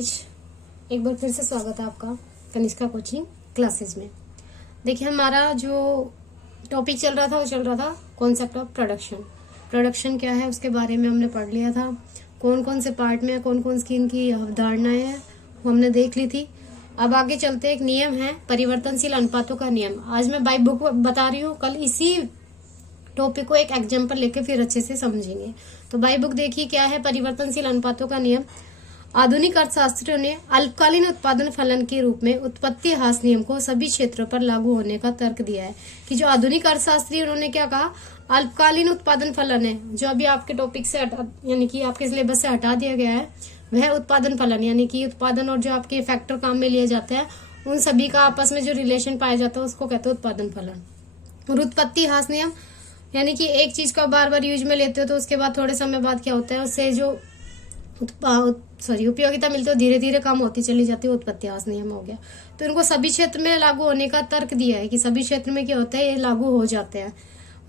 Guys, एक बार फिर से स्वागत है आपका कनिष्का कोचिंग क्लासेस में। देखिए, हमारा जो टॉपिक चल रहा था वो चल रहा था कॉन्सेप्ट ऑफ प्रोडक्शन क्या है उसके बारे में हमने पढ़ लिया था। कौन कौन से पार्ट में कौन कौन सी इनकी अवधारणाएं हैं वो हमने देख ली थी। अब आगे चलते एक नियम है परिवर्तनशील अनुपातों का नियम। आज मैं बाई बुक बता रही हूँ, कल इसी टॉपिक को एक एग्जाम्पल लेके फिर अच्छे से समझेंगे। तो बाई बुक देखिए क्या है परिवर्तनशील अनुपातों का नियम। आधुनिक अर्थशास्त्रियों ने अल्पकालीन उत्पादन फलन के रूप में उत्पत्ति ह्रास नियम को सभी क्षेत्रों पर लागू होने का तर्क दिया है। कि जो आधुनिक अर्थशास्त्री उन्होंने क्या कहा, अल्पकालीन उत्पादन फलन है जो अभी आपके टॉपिक से यानी कि आपके सिलेबस से हटा दिया गया है, वह उत्पादन फलन यानी कि उत्पादन और जो आपके फैक्टर काम में लिए जाते हैं उन सभी का आपस में जो रिलेशन पाया जाता है उसको कहते हैं उत्पादन फलन। और उत्पत्ति ह्रास नियम यानी कि एक चीज को बार बार यूज में लेते हो तो उसके बाद थोड़े समय बाद क्या होता है, उससे जो उपयोगिता मिलती है धीरे धीरे कम होती चली जाती है, उत्पत्ति ह्रास नियम हो गया। तो इनको सभी क्षेत्र में लागू होने का तर्क दिया है कि सभी क्षेत्र में क्या होता है, ये लागू हो जाते हैं।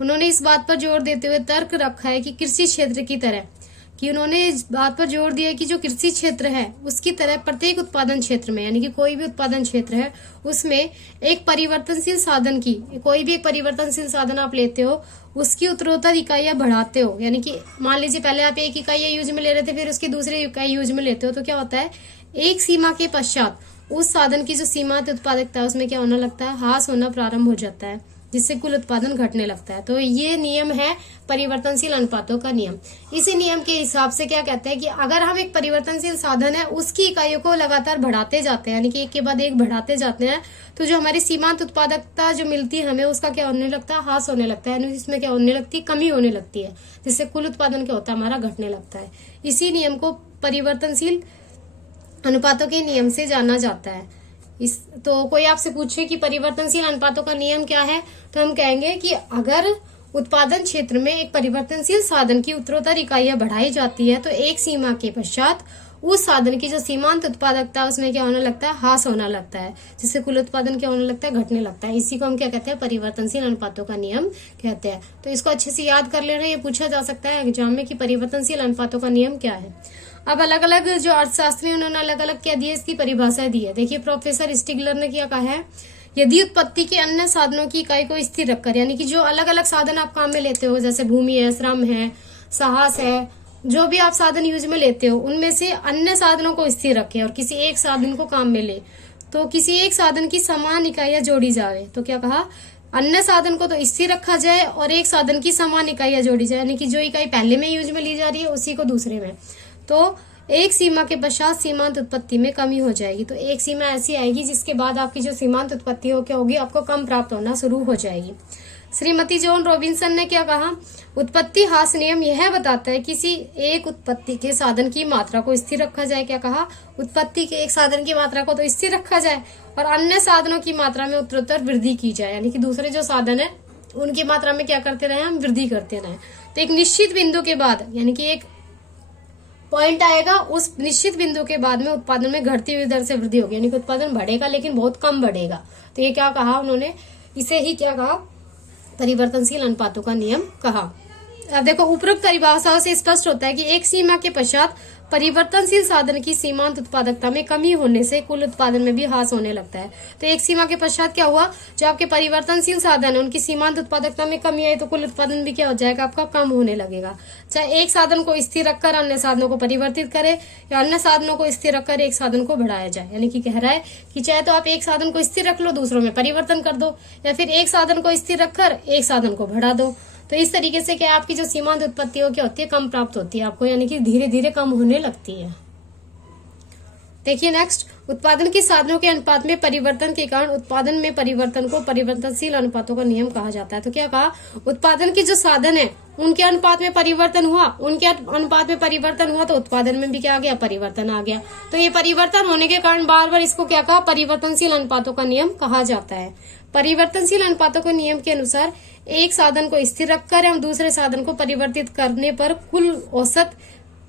उन्होंने इस बात पर जोर देते हुए तर्क रखा है कि कृषि क्षेत्र की तरह कि उन्होंने इस बात पर जोर दिया कि जो कृषि क्षेत्र है उसकी तरह प्रत्येक उत्पादन क्षेत्र में यानी कि कोई भी उत्पादन क्षेत्र है उसमें एक परिवर्तनशील साधन की कोई भी एक परिवर्तनशील साधन आप लेते हो उसकी उत्तरोत्तर इकाइयां बढ़ाते हो। यानी कि मान लीजिए पहले आप एक इकाई यूज में ले रहे थे, फिर उसकी दूसरी इकाई यूज में लेते हो तो क्या होता है, एक सीमा के पश्चात उस साधन की जो सीमांत उत्पादकता है उसमें क्या होना लगता है, ह्रास होना प्रारंभ हो जाता है, जिससे कुल उत्पादन घटने लगता है। तो ये नियम है परिवर्तनशील अनुपातों का नियम। इसी नियम के हिसाब से क्या कहते हैं कि अगर हम एक परिवर्तनशील साधन है उसकी इकाइयों को लगातार बढ़ाते जाते हैं यानी कि एक के बाद एक बढ़ाते जाते हैं तो जो हमारी सीमांत उत्पादकता जो मिलती है हमें उसका क्या होने लगता है, ह्रास होने लगता है, यानी इसमें क्या होने लगती है, कमी होने लगती है, जिससे कुल उत्पादन क्या होता है, हमारा घटने लगता है। इसी नियम को परिवर्तनशील अनुपातों के नियम से जाना जाता है। तो कोई आपसे पूछे कि परिवर्तनशील अनुपातों का नियम क्या है तो हम कहेंगे कि अगर उत्पादन क्षेत्र में एक परिवर्तनशील साधन की उत्तरोत्तर इकाइयां बढ़ाई जाती है तो एक सीमा के पश्चात उस साधन की जो सीमांत उत्पादकता उसमें क्या होने लगता है, ह्रास होना लगता है, जिससे कुल उत्पादन क्या होने लगता है, घटने लगता है। इसी को हम क्या कहते हैं, परिवर्तनशील अनुपातों का नियम कहते हैं। तो इसको अच्छे से याद कर लेना, ये पूछा जा सकता है एग्जाम में कि परिवर्तनशील अनुपातों का नियम क्या है। अब अलग अलग जो अर्थशास्त्री उन्होंने अलग अलग क्या दिए, इसकी परिभाषा दी है। देखिए प्रोफेसर स्टिगलर ने क्या कहा है, यदि उत्पत्ति के अन्य साधनों की इकाई को स्थिर रखकर यानी कि जो अलग अलग साधन आप काम में लेते हो जैसे भूमि है, श्रम है, साहस है, जो भी आप साधन यूज में लेते हो उनमें से अन्य साधनों को स्थिर रखें और किसी एक साधन को काम में ले तो किसी एक साधन की समान इकाइयां जोड़ी जाए। तो क्या कहा, अन्य साधन को तो स्थिर रखा जाए और एक साधन की समान इकाइयां जोड़ी जाए यानी कि जो इकाई पहले में यूज में ली जा रही है उसी को दूसरे में। तो एक सीमा के पश्चात सीमांत उत्पत्ति में कमी हो जाएगी। तो एक सीमा ऐसी आएगी जिसके बाद आपकी जो सीमांत उत्पत्ति हो क्या होगी, आपको कम प्राप्त होना शुरू हो जाएगी। श्रीमती जॉन रॉबिन्सन ने क्या कहा, उत्पत्ति ह्रास नियम यह बताता है किसी एक उत्पत्ति के साधन की मात्रा को स्थिर रखा जाए। क्या कहा, उत्पत्ति के एक साधन की मात्रा को तो स्थिर रखा जाए और अन्य साधनों की मात्रा में उत्तरोत्तर वृद्धि की जाए यानी कि दूसरे जो साधन है उनकी मात्रा में क्या करते रहे, हम वृद्धि करते रहे। तो एक निश्चित बिंदु के बाद यानी कि एक पॉइंट आएगा, उस निश्चित बिंदु के बाद में उत्पादन में घटती हुई दर से वृद्धि होगी यानी कि उत्पादन बढ़ेगा लेकिन बहुत कम बढ़ेगा। तो ये क्या कहा उन्होंने, इसे ही क्या कहा, परिवर्तनशील अनुपातों का नियम कहा। अब देखो उपरोक्त परिभाषाओं से स्पष्ट होता है कि एक सीमा के पश्चात परिवर्तनशील साधन की सीमांत उत्पादकता में कमी होने से कुल उत्पादन में भी ह्रास होने लगता है। तो एक सीमा के पश्चात क्या हुआ, जो आपके परिवर्तनशील साधन है उनकी सीमांत उत्पादकता में कमी आई तो कुल उत्पादन भी क्या हो जाएगा, आपका कम होने लगेगा। चाहे एक साधन को स्थिर रखकर अन्य साधनों को परिवर्तित करे या अन्य साधनों को स्थिर रखकर एक साधन को बढ़ाया जाए। यानी कि कह रहा है कि चाहे तो आप एक साधन को स्थिर रख लो दूसरों में परिवर्तन कर दो या फिर एक साधन को स्थिर रखकर एक साधन को बढ़ा दो। तो इस तरीके से क्या आपकी जो सीमांत उत्पत्ति हो क्या होती है, कम प्राप्त होती है आपको यानी कि धीरे धीरे कम होने लगती है। देखिए नेक्स्ट, उत्पादन के साधनों के अनुपात में परिवर्तन के कारण उत्पादन में परिवर्तन को परिवर्तनशील अनुपातों का नियम कहा जाता है। तो क्या कहा, उत्पादन के जो साधन है उनके अनुपात में परिवर्तन हुआ, उनके अनुपात में परिवर्तन हुआ तो उत्पादन में भी क्या आ गया, परिवर्तन आ गया। तो ये परिवर्तन होने के कारण बार बार इसको क्या कहा, परिवर्तनशील अनुपातों का नियम कहा जाता है। परिवर्तनशील अनुपातों के नियम के अनुसार एक साधन को स्थिर रखकर एवं दूसरे साधन को परिवर्तित करने पर कुल औसत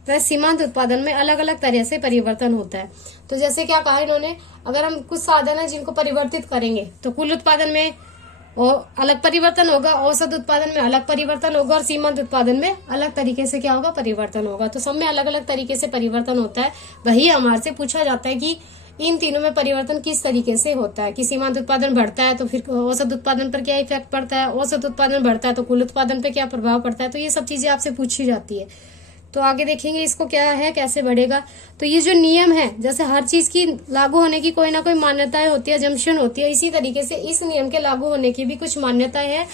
व सीमांत उत्पादन में अलग अलग तरह से परिवर्तन होता है। तो जैसे क्या कहा इन्होंने, अगर हम कुछ साधन है जिनको परिवर्तित करेंगे तो कुल उत्पादन में और अलग परिवर्तन होगा, औसत उत्पादन में अलग परिवर्तन होगा और सीमांत उत्पादन में अलग तरीके से क्या होगा, परिवर्तन होगा। तो सब में अलग अलग तरीके से परिवर्तन होता है। वही हमारे से पूछा जाता है कि इन तीनों में परिवर्तन किस तरीके से होता है, कि सीमांत उत्पादन बढ़ता है तो फिर औसत उत्पादन पर क्या इफेक्ट पड़ता है, औसत उत्पादन बढ़ता है तो कुल उत्पादन पर क्या प्रभाव पड़ता है। तो ये सब चीजें आपसे पूछी जाती है। तो आगे देखेंगे इसको क्या है, कैसे बढ़ेगा। तो ये जो नियम है, जैसे हर चीज की लागू होने की कोई ना कोई मान्यताएं होती है, जंक्शन होती है, इसी तरीके से इस नियम के लागू होने की भी कुछ मान्यताएं हैं।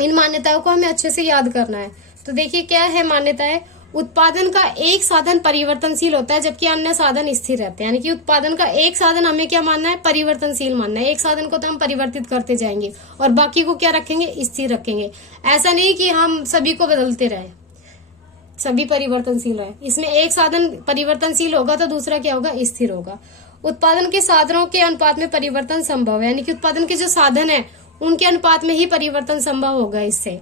इन मान्यताओं को हमें अच्छे से याद करना है। तो देखिए क्या है मान्यताएं। उत्पादन का एक साधन परिवर्तनशील होता है जबकि अन्य साधन स्थिर रहते हैं। यानी कि उत्पादन का एक साधन हमें क्या मानना है, परिवर्तनशील मानना है। एक साधन को तो हम परिवर्तित करते जाएंगे और बाकी को क्या रखेंगे, स्थिर रखेंगे। ऐसा नहीं कि हम सभी को बदलते रहे, सभी परिवर्तनशील है। इसमें एक साधन परिवर्तनशील होगा तो दूसरा क्या होगा, स्थिर होगा। उत्पादन के साधनों के अनुपात में परिवर्तन संभव है। यानी कि उत्पादन के जो साधन है उनके अनुपात में ही परिवर्तन संभव होगा इससे।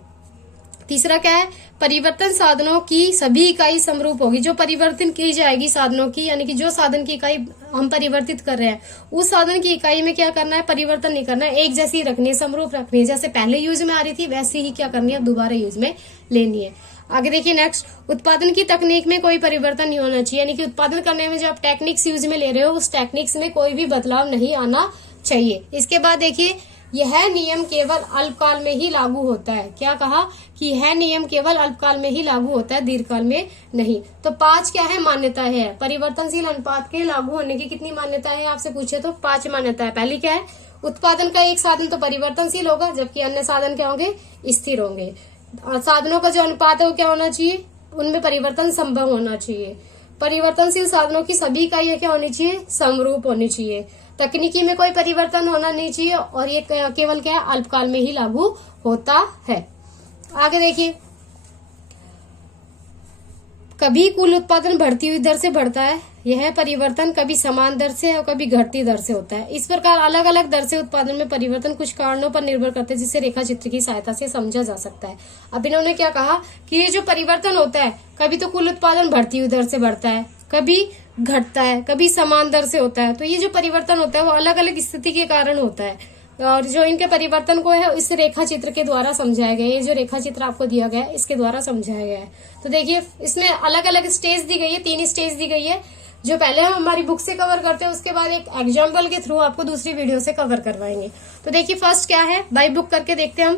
तीसरा क्या है, परिवर्तन साधनों की सभी इकाई समरूप होगी। जो परिवर्तन की जाएगी साधनों की, यानी कि जो साधन की इकाई हम परिवर्तित कर रहे हैं उस साधन की इकाई में क्या करना है, परिवर्तन नहीं करना है, एक जैसी रखनी है, समरूप रखनी है। जैसे पहले यूज में आ रही थी वैसे ही क्या करनी है, दोबारा यूज में लेनी है। आगे देखिए नेक्स्ट, उत्पादन की तकनीक में कोई परिवर्तन नहीं होना चाहिए। यानी कि उत्पादन करने में जो आप टेक्निक्स यूज में ले रहे हो उस टेक्निक्स में कोई भी बदलाव नहीं आना चाहिए। इसके बाद देखिए, यह नियम केवल अल्पकाल में ही लागू होता है। क्या कहा कि यह नियम केवल अल्पकाल में ही लागू होता है, दीर्घकाल में नहीं। तो 5 क्या है, मान्यता है। परिवर्तनशील अनुपात के लागू होने की कितनी मान्यता है आपसे पूछे तो 5 मान्यता है। पहली क्या है, उत्पादन का एक साधन तो परिवर्तनशील होगा जबकि अन्य साधन क्या होंगे, स्थिर होंगे। साधनों का जो अनुपात है वो क्या होना चाहिए, उनमें परिवर्तन संभव होना चाहिए। परिवर्तनशील साधनों की सभी इकाइयां क्या होनी चाहिए, समरूप होनी चाहिए। तकनीकी में कोई परिवर्तन होना नहीं चाहिए और ये केवल क्या है, अल्पकाल में ही लागू होता है। आगे देखिए, कभी कुल उत्पादन बढ़ती हुई दर से बढ़ता है। यह परिवर्तन कभी समान दर से और कभी घटती दर से होता है। इस प्रकार अलग अलग दर से उत्पादन में परिवर्तन कुछ कारणों पर निर्भर करते हैं जिसे रेखा चित्र की सहायता से समझा जा सकता है। अब इन्होंने क्या कहा कि ये जो परिवर्तन होता है, कभी तो कुल उत्पादन बढ़ती हुई दर से बढ़ता है, कभी घटता है, कभी समान दर से होता है। तो ये जो परिवर्तन होता है वो अलग अलग स्थिति के कारण होता है और जो इनके परिवर्तन को है इस रेखा चित्र के द्वारा समझाया गया है। ये जो रेखा चित्र आपको दिया गया है इसके द्वारा समझाया गया है। तो देखिए इसमें अलग अलग स्टेज दी गई है, 3 स्टेज दी गई है जो पहले हम हमारी बुक से कवर करते हैं, उसके बाद एक एग्जाम्पल के थ्रू आपको दूसरी वीडियो से कवर करवाएंगे। तो देखिए फर्स्ट क्या है, बाय बुक करके देखते हैं हम।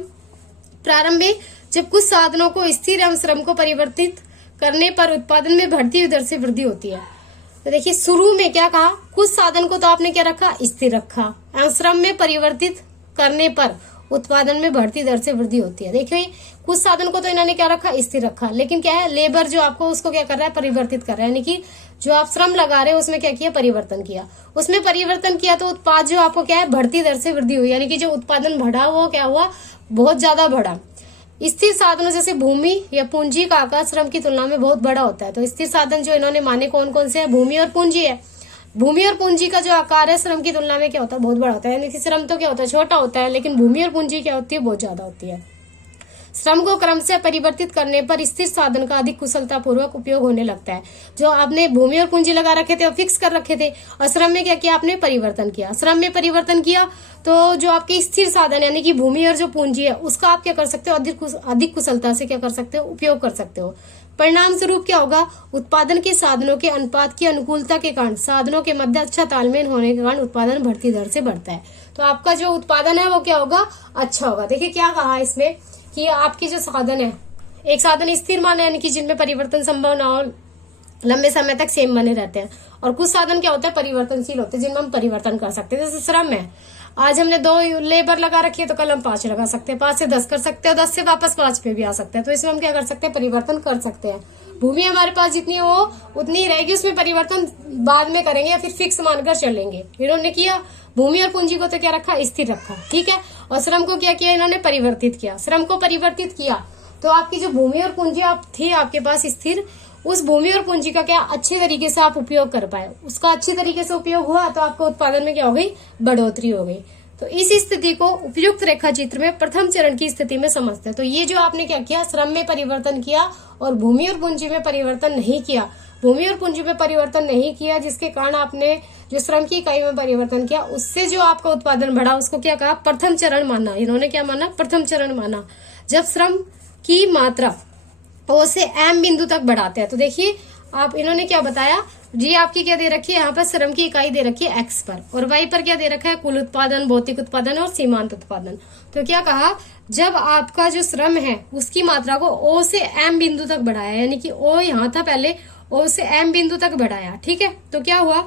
प्रारंभ में जब कुछ साधनों को स्थिर एवं श्रम को परिवर्तित करने पर उत्पादन में बढ़ती हुई दर से वृद्धि होती है। तो देखिए शुरू में क्या कहा, कुछ साधन को तो आपने क्या रखा, स्थिर रखा, एवं श्रम में परिवर्तित करने पर उत्पादन में बढ़ती दर से वृद्धि होती है। देखिए कुछ साधन को तो इन्होंने क्या रखा, स्थिर रखा, लेकिन क्या है, लेबर जो आपको उसको क्या कर रहा है, परिवर्तित कर रहा है। यानी कि जो आप श्रम लगा रहे हो उसमें क्या किया, परिवर्तन किया। उसमें परिवर्तन किया तो उत्पाद जो आपको क्या है, बढ़ती दर से वृद्धि हुई। यानी कि जो उत्पादन बढ़ा वो क्या हुआ, बहुत ज्यादा बढ़ा। स्थिर साधनों जैसे भूमि या पूंजी का आकार श्रम की तुलना में बहुत बड़ा होता है। तो स्थिर साधन जो इन्होंने माने कौन कौन से है, भूमि और पूंजी है। भूमि और पूंजी का जो आकार है श्रम की तुलना में क्या होता है, बहुत बड़ा होता है। यानी कि श्रम तो क्या होता है, छोटा होता है, लेकिन भूमि और पूंजी क्या होती है, बहुत ज्यादा होती है। श्रम को क्रम से परिवर्तित करने पर स्थिर साधन का अधिक कुशलता पूर्वक उपयोग होने लगता है। जो आपने भूमि और पूंजी लगा रखे थे और फिक्स कर रखे थे, और श्रम में क्या किया आपने, परिवर्तन किया। श्रम में परिवर्तन किया तो जो आपके स्थिर साधन यानी कि भूमि और जो पूंजी है उसका आप क्या कर सकते हो, अधिक कुशलता से क्या कर सकते हो, उपयोग कर सकते हो। परिणाम स्वरूप क्या होगा, उत्पादन के साधनों के अनुपात की अनुकूलता के कारण साधनों के मध्य अच्छा तालमेल होने के कारण उत्पादन बढ़ती दर से बढ़ता है। तो आपका जो उत्पादन है वो क्या होगा, अच्छा होगा। देखिए क्या कहा इसमें कि आपकी जो साधन है, एक साधन स्थिर माना यानी कि जिनमें परिवर्तन संभव ना हो, लंबे समय तक सेम बने रहते हैं, और कुछ साधन क्या होता है, परिवर्तनशील होते हैं जिनमें हम परिवर्तन कर सकते हैं। जैसे श्रम है, आज हमने 2 लेबर लगा रखी है तो कल हम 5 लगा सकते हैं, 5 से 10 कर सकते हैं, 10 से वापस 5 पे भी आ सकते हैं। तो इसमें हम क्या कर सकते हैं, परिवर्तन कर सकते हैं। भूमि हमारे पास जितनी हो उतनी ही रहेगी, उसमें परिवर्तन बाद में करेंगे या फिर फिक्स मानकर चलेंगे। इन्होंने किया, भूमि और पूंजी को तो क्या रखा, स्थिर रखा, ठीक है। और श्रम को क्या किया, इन्होंने परिवर्तित किया। श्रम को परिवर्तित किया तो आपकी जो भूमि और पूंजी आप थी आपके पास स्थिर, उस भूमि और पूंजी का क्या अच्छे तरीके से आप उपयोग कर पाए, उसका अच्छे तरीके से उपयोग हुआ तो आपको उत्पादन में क्या हो गई, बढ़ोतरी हो गई। तो इस स्थिति को उपयुक्त रेखा चित्र में प्रथम चरण की स्थिति में समझते हैं। तो ये जो आपने क्या किया, श्रम में परिवर्तन किया और भूमि और पूंजी में परिवर्तन नहीं किया। भूमि और पूंजी में परिवर्तन नहीं किया, जिसके कारण आपने जो श्रम की इकाई में परिवर्तन किया, उससे जो आपका उत्पादन बढ़ा उसको क्या कहा, प्रथम चरण माना। इन्होंने क्या माना, प्रथम चरण माना। जब श्रम की मात्रा ओ से एम बिंदु तक बढ़ाते हैं, तो देखिए आप इन्होंने क्या बताया, जी आपकी क्या दे रखी है, यहाँ पर श्रम की इकाई दे रखी है एक्स पर, और वाई पर क्या दे रखा है, कुल उत्पादन, भौतिक उत्पादन और सीमांत उत्पादन। तो क्या कहा, जब आपका जो श्रम है उसकी मात्रा को ओ से एम बिंदु तक बढ़ाया, यानी कि ओ यहाँ था पहले, ओ से एम बिंदु तक बढ़ाया, ठीक है, तो क्या हुआ,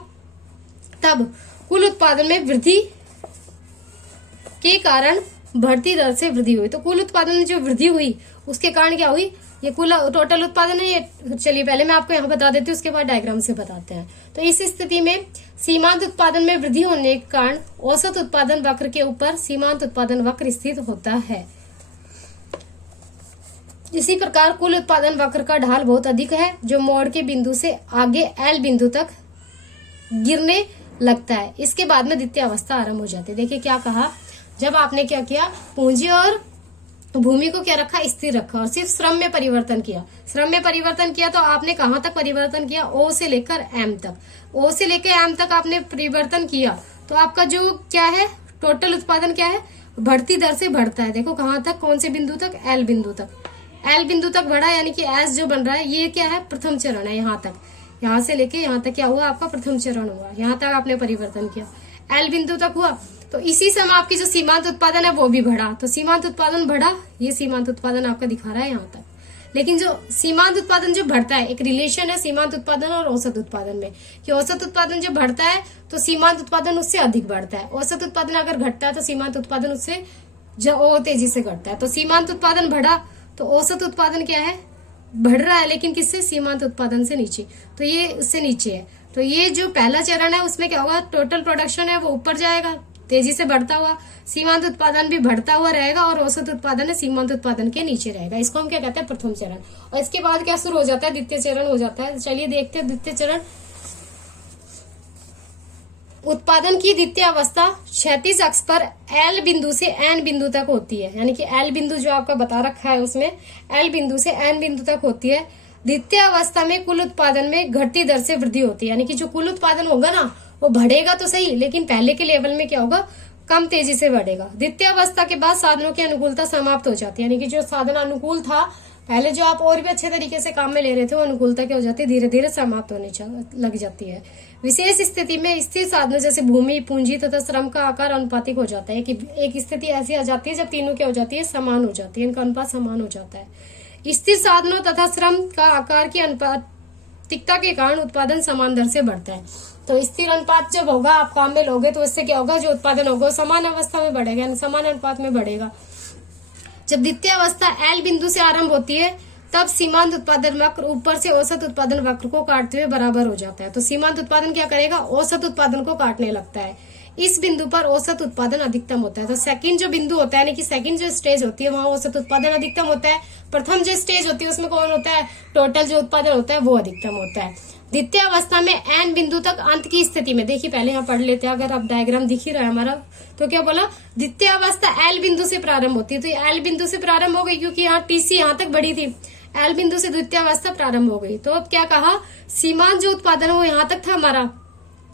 तब कुल उत्पादन में वृद्धि के कारण बढ़ती दर से वृद्धि हुई। तो कुल उत्पादन में जो वृद्धि हुई उसके कारण क्या हुई, ये कुल टोटल उत्पादन है ये। चलिए पहले मैं आपको यहाँ बता देती हूँ, उसके बाद डायग्राम से बताते हैं। तो इस स्थिति में सीमांत उत्पादन में वृद्धि होने के कारण औसत उत्पादन वक्र के ऊपर सीमांत उत्पादन वक्र स्थित होता है। इसी प्रकार कुल उत्पादन वक्र का ढाल बहुत अधिक है, जो मोड़ के बिंदु से आगे एल बिंदु तक गिरने लगता है। इसके बाद में द्वितीय अवस्था आरंभ हो जाती है। देखिए क्या कहा, जब आपने क्या किया, पूंजी और भूमि को क्या रखा, स्थिर रखा, और सिर्फ श्रम में परिवर्तन किया। श्रम में परिवर्तन किया तो आपने कहां तक परिवर्तन किया, ओ से लेकर एम तक। ओ से लेकर एम तक आपने परिवर्तन किया, तो आपका जो क्या है, टोटल उत्पादन क्या है, बढ़ती दर से बढ़ता है। देखो कहां तक, कौन से बिंदु तक, एल बिंदु तक। एल बिंदु तक बढ़ा, यानी कि एस जो बन रहा है ये क्या है, प्रथम चरण है। यहाँ तक, यहाँ से लेके यहाँ तक क्या हुआ, आपका प्रथम चरण हुआ। यहाँ तक आपने परिवर्तन किया, एल बिंदु तक हुआ। तो इसी समय आपकी जो सीमांत उत्पादन है वो भी बढ़ा। तो सीमांत उत्पादन बढ़ा, ये सीमांत उत्पादन आपका दिखा रहा है यहाँ तक। लेकिन जो सीमांत उत्पादन जो बढ़ता है, एक रिलेशन है सीमांत उत्पादन और औसत उत्पादन में, कि औसत उत्पादन जब बढ़ता है तो सीमांत उत्पादन उससे अधिक बढ़ता है। औसत उत्पादन अगर घटता है तो सीमांत उत्पादन उससे तेजी से घटता है। तो सीमांत उत्पादन बढ़ा तो औसत उत्पादन क्या है, बढ़ रहा है, लेकिन किससे, सीमांत उत्पादन से नीचे। तो ये उससे नीचे है। तो ये जो पहला चरण है उसमें क्या होगा, टोटल प्रोडक्शन है वो ऊपर जाएगा तेजी से बढ़ता हुआ, सीमांत उत्पादन भी बढ़ता हुआ रहेगा, और औसत उत्पादन है सीमांत उत्पादन के नीचे रहेगा। इसको हम क्या कहते हैं, प्रथम चरण। और इसके बाद क्या शुरू हो जाता है, द्वितीय चरण हो जाता है। चलिए देखते हैं द्वितीय चरण। उत्पादन की द्वितीय अवस्था क्षैतिज अक्ष पर एल बिंदु से एन बिंदु तक होती है, यानी कि एल बिंदु जो आपका बता रखा है उसमें एल बिंदु से एन बिंदु तक होती है। द्वितीय अवस्था में कुल उत्पादन में घटती दर से वृद्धि होती है, यानी कि जो कुल उत्पादन होगा ना वो बढ़ेगा तो सही, लेकिन पहले के लेवल में क्या होगा, कम तेजी से बढ़ेगा। द्वितीय अवस्था के बाद साधनों की अनुकूलता समाप्त हो जाती है, यानी कि जो साधन अनुकूल था पहले, जो आप और भी अच्छे तरीके से काम में ले रहे थे, वो अनुकूलता क्या हो जाती है, धीरे धीरे समाप्त होने लग जाती है। विशेष स्थिति में स्थिर साधनों जैसे भूमि, पूंजी तथा श्रम का आकार अनुपातिक हो जाता है, कि एक स्थिति ऐसी आ जाती है जब तीनों क्या हो जाती है, समान हो जाती है, इनका अनुपात समान हो जाता है। स्थिर साधनों तथा श्रम का आकार की अनुपातिकता के कारण उत्पादन समान दर से बढ़ता है। तो स्थिर अनुपात जब होगा, आप काम में लोगे, तो इससे क्या होगा, जो उत्पादन होगा समान अवस्था में बढ़ेगा, यानी समान अनुपात में बढ़ेगा। जब द्वितीय अवस्था एल बिंदु से आरंभ होती है, तब सीमांत उत्पादन वक्र ऊपर से औसत उत्पादन वक्र को काटते हुए बराबर हो जाता है। तो सीमांत उत्पादन क्या करेगा, औसत उत्पादन को काटने लगता है। इस बिंदु पर औसत उत्पादन अधिकतम होता है। तो सेकंड जो बिंदु होता है, यानी कि सेकंड जो स्टेज होती है, वहां औसत उत्पादन अधिकतम होता है। प्रथम जो स्टेज होती है उसमें कौन होता है, टोटल जो उत्पादन होता है वो अधिकतम होता है। द्वितीय अवस्था में एन बिंदु तक अंत की स्थिति में, देखिए पहले यहाँ पढ़ लेते हैं, अगर आप डायग्राम दिख ही रहा है हमारा, तो क्या बोला, द्वितीय अवस्था एल बिंदु से प्रारंभ होती है। तो एल बिंदु से प्रारंभ हो गई, क्योंकि यहाँ टीसी यहाँ तक बढ़ी थी, एल बिंदु से द्वितीय अवस्था प्रारंभ हो गई। तो अब क्या कहा, सीमांत जो उत्पादन वो यहाँ तक था हमारा,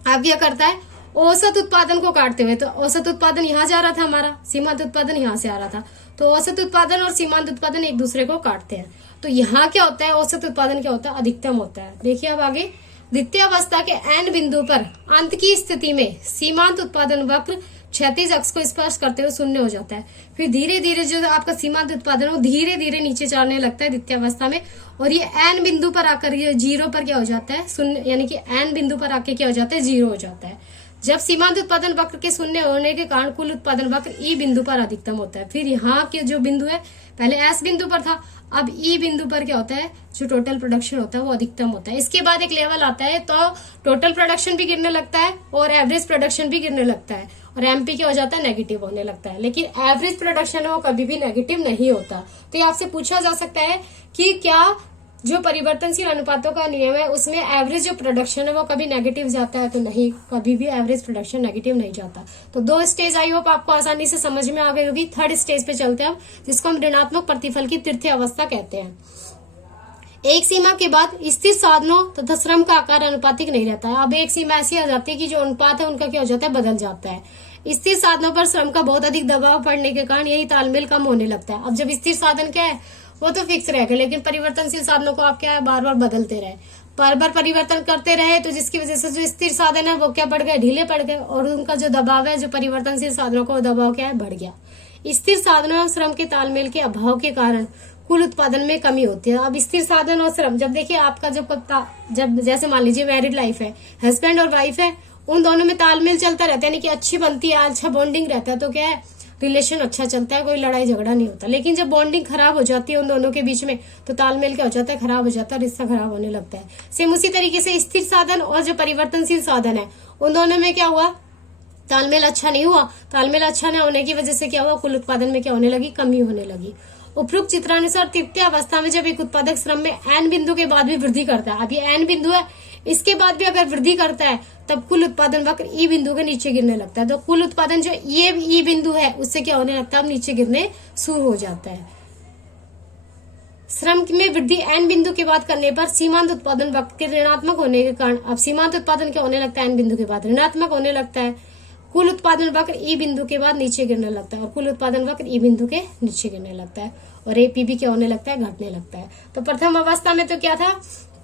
अब क्या करता है, औसत उत्पादन को काटते हुए, तो औसत उत्पादन यहाँ जा रहा था हमारा, सीमांत उत्पादन यहाँ से आ रहा था, तो औसत उत्पादन और सीमांत उत्पादन एक दूसरे को काटते हैं। तो यहाँ क्या होता है, औसत उत्पादन क्या होता है, अधिकतम होता है। देखिए अब आगे, द्वितीय अवस्था के एन बिंदु पर अंत की स्थिति में सीमांत उत्पादन वक्र क्षैतिज अक्ष को स्पर्श करते हुए शून्य हो जाता है। फिर धीरे धीरे जो आपका सीमांत उत्पादन वो धीरे धीरे नीचे चढ़ने लगता है द्वितीय अवस्था में, और ये एन बिंदु पर आकर ये जीरो पर क्या हो जाता है, शून्य, यानी कि एन बिंदु पर आके क्या हो जाता है, जीरो हो जाता है। जब सीमांत उत्पादन वक्र के शून्य होने के कारण कुल उत्पादन वक्र ई बिंदु पर अधिकतम होता है। फिर यहाँ के जो बिंदु है, पहले एस बिंदु पर था, अब ई बिंदु पर क्या होता है, जो टोटल प्रोडक्शन होता है वो अधिकतम होता है। इसके बाद एक लेवल आता है, तो टोटल प्रोडक्शन भी गिरने लगता है और एवरेज प्रोडक्शन भी गिरने लगता है, और एमपी क्या हो जाता है, नेगेटिव होने लगता है। लेकिन एवरेज प्रोडक्शन है वो कभी भी नेगेटिव नहीं होता। तो ये आपसे पूछा जा सकता है कि क्या जो परिवर्तनशील अनुपातों का नियम है उसमें एवरेज जो प्रोडक्शन है वो कभी नेगेटिव जाता है तो नहीं, कभी भी एवरेज प्रोडक्शन नेगेटिव नहीं जाता। तो 2 स्टेज आई होप आपको आसानी से समझ में आ गई होगी। 3rd स्टेज पे चलते हैं अब, जिसको हम ऋणात्मक प्रतिफल की तृतीय अवस्था कहते हैं। एक सीमा के बाद स्थिर साधनों तथा श्रम का आकार अनुपातिक नहीं रहता है। अब एक सीमा ऐसी आ जाती है कि जो अनुपात है उनका क्या हो जाता है, बदल जाता है। स्थिर साधनों पर श्रम का बहुत अधिक दबाव पड़ने के कारण यही तालमेल कम होने लगता है। अब जब स्थिर साधन क्या है वो तो फिक्स रहेगा, लेकिन परिवर्तनशील साधनों को आप क्या है बार बार बदलते रहे, बार बार परिवर्तन करते रहे, तो जिसकी वजह से जो स्थिर साधन है वो क्या पड़ गए, ढीले पड़ गए, और उनका जो दबाव है जो परिवर्तनशील साधनों का दबाव क्या है, बढ़ गया। स्थिर साधनों और श्रम के तालमेल के अभाव के कारण कुल उत्पादन में कमी होती है। अब स्थिर साधन और श्रम, जब देखिए आपका जब जैसे मान लीजिए मैरिड लाइफ है, हस्बैंड और वाइफ है, उन दोनों में तालमेल चलता रहता है, यानी कि अच्छी बनती है, अच्छा बॉन्डिंग रहता है, तो क्या है रिलेशन अच्छा चलता है, कोई लड़ाई झगड़ा नहीं होता। लेकिन जब बॉन्डिंग खराब हो जाती है उन दोनों के बीच में, तो तालमेल क्या हो जाता है, खराब हो जाता है, रिश्ता खराब होने लगता है। सेम उसी तरीके से स्थिर साधन और जो परिवर्तनशील साधन है उन दोनों में क्या हुआ, तालमेल अच्छा नहीं हुआ। तालमेल अच्छा न होने की वजह से क्या हुआ, कुल उत्पादन में क्या होने लगी, कमी होने लगी। उपरोक्त चित्रानुसार तृतीय अवस्था में जब एक उत्पादक श्रम में n बिंदु के बाद भी वृद्धि करता है, अब ये n बिंदु है, इसके बाद भी अगर वृद्धि करता है तब कुल उत्पादन वक्र ई बिंदु के नीचे गिरने लगता है। तो कुल उत्पादन जो ये ई बिंदु है उससे क्या होने लगता है, अब नीचे गिरने शुरू हो जाता है। श्रम में वृद्धि n बिंदु के बाद करने पर सीमांत उत्पादन वक्र के ऋणात्मक होने के कारण अब सीमांत उत्पादन क्या होने लगता है, n बिंदु के बाद ऋणात्मक होने लगता है। कुल उत्पादन वक्र ई बिंदु के बाद नीचे गिरने लगता है, और कुल उत्पादन वक्र ई बिंदु के नीचे गिरने लगता है, और एपीबी क्या होने लगता है, घटने लगता है। तो प्रथम अवस्था में तो क्या था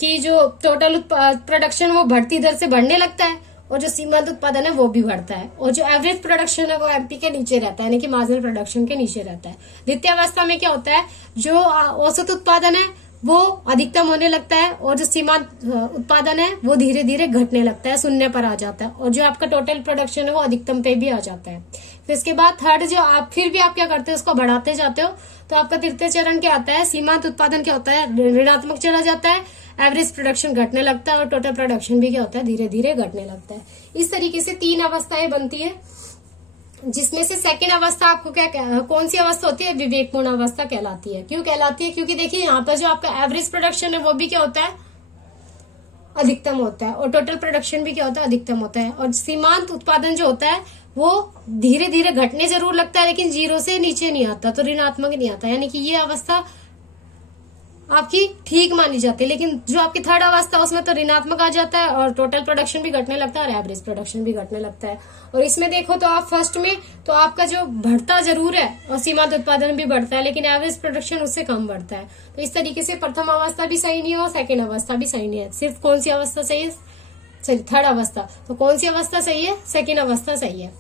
कि जो टोटल प्रोडक्शन वो बढ़ती दर से बढ़ने लगता है, और जो सीमांत उत्पादन है वो भी बढ़ता है, और जो एवरेज प्रोडक्शन है वो एमपी के नीचे रहता है, यानी कि मार्जिनल प्रोडक्शन के नीचे रहता है। द्वितीय अवस्था में क्या होता है, जो औसत उत्पादन है वो अधिकतम होने लगता है, और जो सीमांत उत्पादन है वो धीरे धीरे घटने लगता है, शून्य पर आ जाता है, और जो आपका टोटल प्रोडक्शन है वो अधिकतम पे भी आ जाता है। फिर इसके बाद थर्ड जो आप फिर भी आप क्या करते हो, उसको बढ़ाते जाते हो, तो आपका तृतीय चरण क्या आता है, सीमांत उत्पादन क्या होता है, ऋणात्मक चला जाता है, एवरेज प्रोडक्शन घटने लगता है, और टोटल प्रोडक्शन भी क्या होता है, धीरे धीरे घटने लगता है। इस तरीके से 3 अवस्थाएं बनती है, जिसमें से सेकेंड अवस्था आपको क्या कौन सी अवस्था होती है, विवेकपूर्ण अवस्था कहलाती है। क्यों कहलाती है, क्योंकि देखिए यहाँ पर जो आपका एवरेज प्रोडक्शन है वो भी क्या होता है, अधिकतम होता है, और टोटल प्रोडक्शन भी क्या होता है, अधिकतम होता है। और सीमांत उत्पादन जो होता है वो धीरे धीरे घटने जरूर लगता है, लेकिन 0 से नीचे नहीं आता, तो ऋणात्मक नहीं आता, यानी कि ये अवस्था आपकी ठीक मानी जाती है। लेकिन जो आपकी थर्ड अवस्था उसमें तो ऋणात्मक आ जाता है, और टोटल प्रोडक्शन भी घटने लगता है, और एवरेज प्रोडक्शन भी घटने लगता है। और इसमें देखो तो आप फर्स्ट में तो आपका जो बढ़ता जरूर है, और सीमांत उत्पादन भी बढ़ता है, लेकिन एवरेज प्रोडक्शन उससे कम बढ़ता है। तो इस तरीके से प्रथम अवस्था भी सही नहीं है, और सेकेंड अवस्था भी सही नहीं है। सिर्फ कौन सी अवस्था सही है, थर्ड अवस्था। तो कौन सी अवस्था सही है, सेकेंड अवस्था सही है।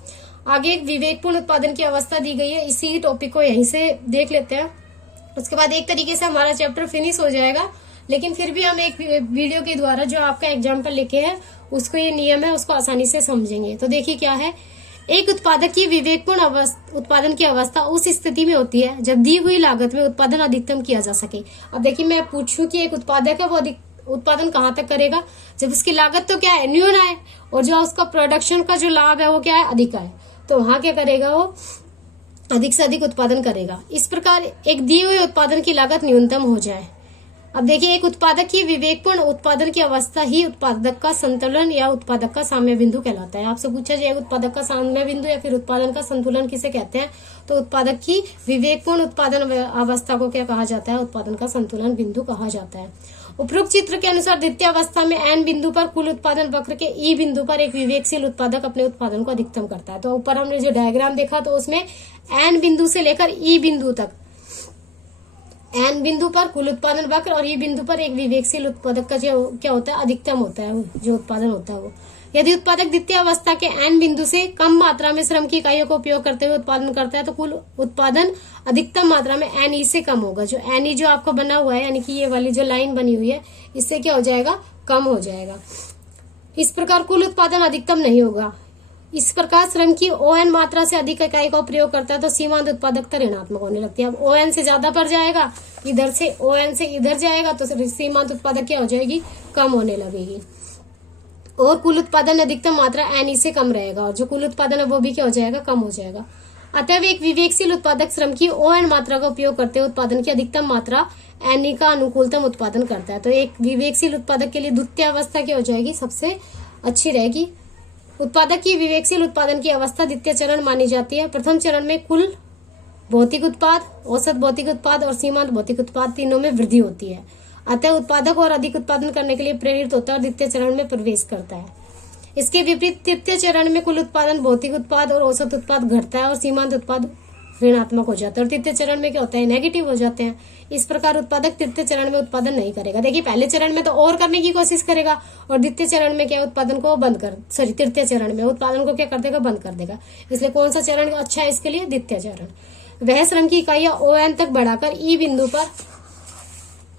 आगे एक विवेकपूर्ण उत्पादन की अवस्था दी गई है, इसी टॉपिक को यहीं से देख लेते हैं। उसके बाद एक तरीके से हमारा चैप्टर फिनिश हो जाएगा, लेकिन फिर भी हम एक वीडियो के द्वारा जो आपका एग्जाम्पल लिखे हैं उसको, ये नियम है उसको आसानी से समझेंगे। तो देखिए क्या है, एक उत्पादक की विवेकपूर्ण उत्पादन की अवस्था उस स्थिति में होती है जब दी हुई लागत में उत्पादन अधिकतम किया जा सके। अब देखिए मैं पूछूं कि एक उत्पादक है वो उत्पादन कहाँ तक करेगा, जब उसकी लागत तो क्या है, न्यून है, और जो उसका प्रोडक्शन का जो लाभ है वो क्या है, अधिक है, तो वहां क्या करेगा, वो अधिक से अधिक उत्पादन करेगा। इस प्रकार एक दिए हुए उत्पादन की लागत न्यूनतम हो जाए। अब देखिए, एक उत्पादक की विवेकपूर्ण उत्पादन की अवस्था ही उत्पादक का संतुलन या उत्पादक का साम्य बिंदु कहलाता है। आपसे पूछा जाए उत्पादक का साम्य बिंदु या फिर उत्पादन का संतुलन किसे कहते हैं, तो उत्पादक की विवेकपूर्ण उत्पादन अवस्था को क्या कहा जाता है, उत्पादन का संतुलन बिंदु कहा जाता है। उपरोक्त चित्र के अनुसार द्वितीय अवस्था में एन बिंदु पर कुल उत्पादन वक्र के ई बिंदु पर एक विवेकशील उत्पादक अपने उत्पादन को अधिकतम करता है। तो ऊपर हमने जो डायग्राम देखा तो उसमें एन बिंदु से लेकर ई बिंदु तक, एन बिंदु पर कुल उत्पादन वक्र और ई बिंदु पर एक विवेकशील उत्पादक का जो क्या होता है, अधिकतम होता है, जो उत्पादन होता है वो। यदि उत्पादक द्वितीय अवस्था के एन बिंदु से कम मात्रा में श्रम की इकाइयों का उपयोग करते हुए उत्पादन करता है तो कुल उत्पादन अधिकतम मात्रा में एन ई से कम होगा। जो एन ई जो आपको बना हुआ है, यानी कि ये वाली जो लाइन बनी हुई है, इससे क्या हो जाएगा, कम हो जाएगा। इस प्रकार कुल उत्पादन अधिकतम नहीं होगा। इस प्रकार श्रम की ओएन मात्रा से अधिक इकाई का प्रयोग करता है तो सीमांत उत्पादकता ऋणात्मक होने लगती है। अब ओएन से ज्यादा बढ़ जाएगा, इधर से ओएन से इधर जाएगा तो सीमांत उत्पादक क्या हो जाएगी, कम होने लगेगी। और कुल उत्पादन अधिकतम मात्रा एन ई से कम रहेगा, और जो कुल उत्पादन है वो भी क्या हो जाएगा, कम हो जाएगा। अतः एक विवेकशील उत्पादक श्रम की ON मात्रा का उपयोग करते हुए उत्पादन की अधिकतम मात्रा NE का अनुकूलतम उत्पादन करता है। तो एक विवेकशील उत्पादक के लिए द्वितीय अवस्था क्या हो जाएगी, सबसे अच्छी रहेगी। उत्पादक की विवेकशील उत्पादन की अवस्था द्वितीय चरण मानी जाती है। प्रथम चरण में कुल भौतिक उत्पाद, औसत भौतिक उत्पाद और सीमांत भौतिक उत्पाद तीनों में वृद्धि होती है। अतः उत्पादक और अधिक उत्पादन करने के लिए प्रेरित होता है और द्वितीय चरण में प्रवेश करता है। इसके विपरीत तृतीय चरण में कुल उत्पादन, भौतिक उत्पाद और औसत उत्पाद घटता है और सीमांत उत्पाद ऋणात्मक हो जाता है और तृतीय चरण में क्या होता है, नेगेटिव हो जाते हैं। इस प्रकार उत्पादक तृतीय चरण में उत्पादन नहीं करेगा। देखिए पहले चरण में तो और करने की कोशिश करेगा और द्वितीय चरण में क्या उत्पादन को तृतीय चरण में उत्पादन को क्या कर देगा, बंद कर देगा। इसलिए कौन सा चरण अच्छा है इसके लिए, द्वितीय चरण। वह श्रम की इकाइयां ON तक बढ़ाकर E बिंदु पर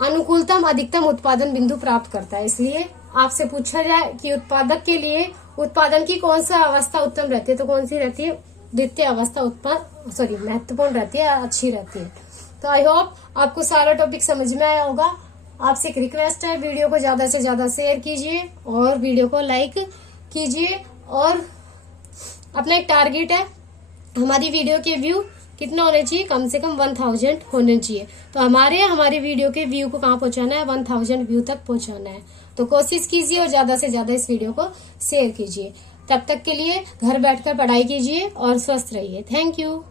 अनुकूलतम अधिकतम उत्पादन बिंदु प्राप्त करता है। इसलिए आपसे पूछा जाए कि उत्पादक के लिए उत्पादन की कौन सा अवस्था उत्तम रहती है, तो कौन सी रहती है, द्वितीय अवस्था महत्वपूर्ण रहती है, अच्छी रहती है। तो आई होप आपको सारा टॉपिक समझ में आया होगा। आपसे एक रिक्वेस्ट है, वीडियो को ज्यादा से ज्यादा शेयर कीजिए और वीडियो को लाइक कीजिए। और अपना एक टारगेट है, हमारी वीडियो के व्यू कितना होने चाहिए, कम से कम 1000 होने चाहिए। तो हमारे वीडियो के व्यू को कहाँ पहुंचाना है, 1000 व्यू तक पहुंचाना है। तो कोशिश कीजिए और ज्यादा से ज्यादा इस वीडियो को शेयर कीजिए। तब तक के लिए घर बैठकर पढ़ाई कीजिए और स्वस्थ रहिए। Thank you.